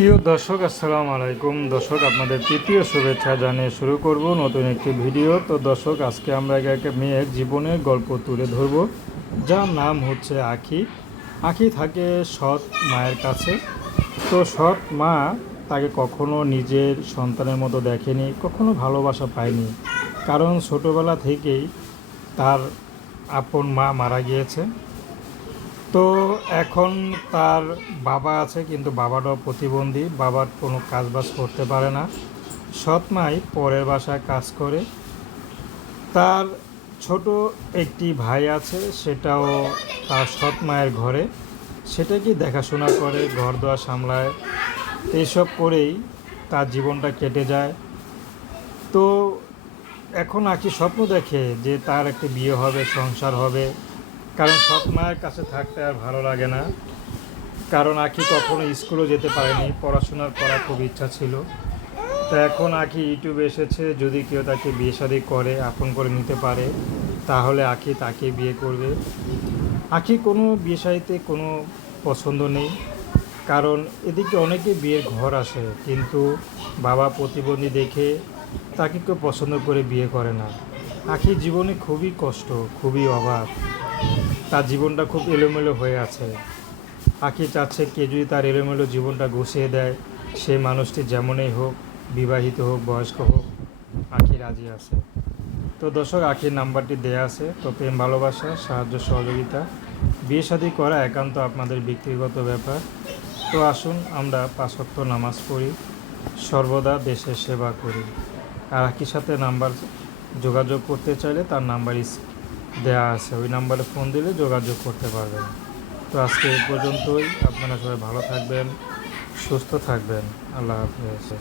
প্রিয় দর্শক, আসসালামু আলাইকুম। দর্শক, আপনাদের তৃতীয় শুভেচ্ছা জানিয়ে শুরু করব নতুন একটি ভিডিও। তো দর্শক, আজকে আমরা একে মেয়ের জীবনের গল্প তুলে ধরব, যার নাম হচ্ছে আখি। আখি থাকে সৎ মায়ের কাছে। তো সৎ মা তাকে কখনো নিজের সন্তানের মতো দেখেনি, কখনো ভালোবাসা পায়নি। কারণ ছোটোবেলা থেকেই তার আপন মা মারা গিয়েছে। তো এখন তার বাবা আছে, কিন্তু বাবাটাও প্রতিবন্ধী বাবার কোনো কাজবাজ করতে পারে না। সৎ মাই পরের বাসায় কাজ করে। তার ছোট একটি ভাই আছে, সেটাও তার সৎ মায়ের ঘরে। সেটাকে দেখাশোনা করে ঘর দোয়া সামলায় এইসব করেই তার জীবনটা কেটে যায়। তো এখন আকি স্বপ্ন দেখে যে তার একটি বিয়ে হবে, সংসার হবে। কারণ সৎ মায়ের কাছে থাকতে আর ভালো লাগে না। কারণ আখি কখনো স্কুলও যেতে পারেনি, পড়াশোনার করার খুব ইচ্ছা ছিল। তো এখন আখি ইউটিউবে এসেছে, যদি কেউ তাকে বিয়ে শাদী করে, আপন করে নিতে পারে, তাহলে আখি তাকে বিয়ে করবে। আখি কোনো বিয়ে শাদীতে কোনো পছন্দ নেই, কারণ এদিকে অনেকে বিয়ের ঘর আসে, কিন্তু বাবা প্রতিবন্ধী দেখে তাকে কেউ পছন্দ করে বিয়ে করে না। আখির জীবনে খুবই কষ্ট, খুবই অভাব। তার জীবনটা খুব এলোমেলো হয়ে আছে। আখি চাচ্ছে কে যদি তার এলোমেলো জীবনটা গুছিয়ে দেয় সেই মানুষটি যেমনই হোক, বিবাহিত হোক, বয়স্ক হোক, আখি রাজি আছে। তো দর্শক, আখির নাম্বারটি দেয়া আছে। তো প্রেম, ভালোবাসা, সাহায্য, সহযোগিতা, বিয়ে শাদী করা একান্ত আপনাদের ব্যক্তিগত ব্যাপার। তো আসুন আমরা পাঁচক্ত নামাজ পড়ি, সর্বদা দেশের সেবা করি। আর আখির সাথে নাম্বার যোগাযোগ করতে চাইলে তার নাম্বার দেওয়া আছে। ওই নাম্বারে ফোন দিলে যোগাযোগ করতে পারবেন। তো আজকে এই পর্যন্তই। আপনারা সবাই ভালো থাকবেন, সুস্থ থাকবেন। আল্লাহ হাফেজ।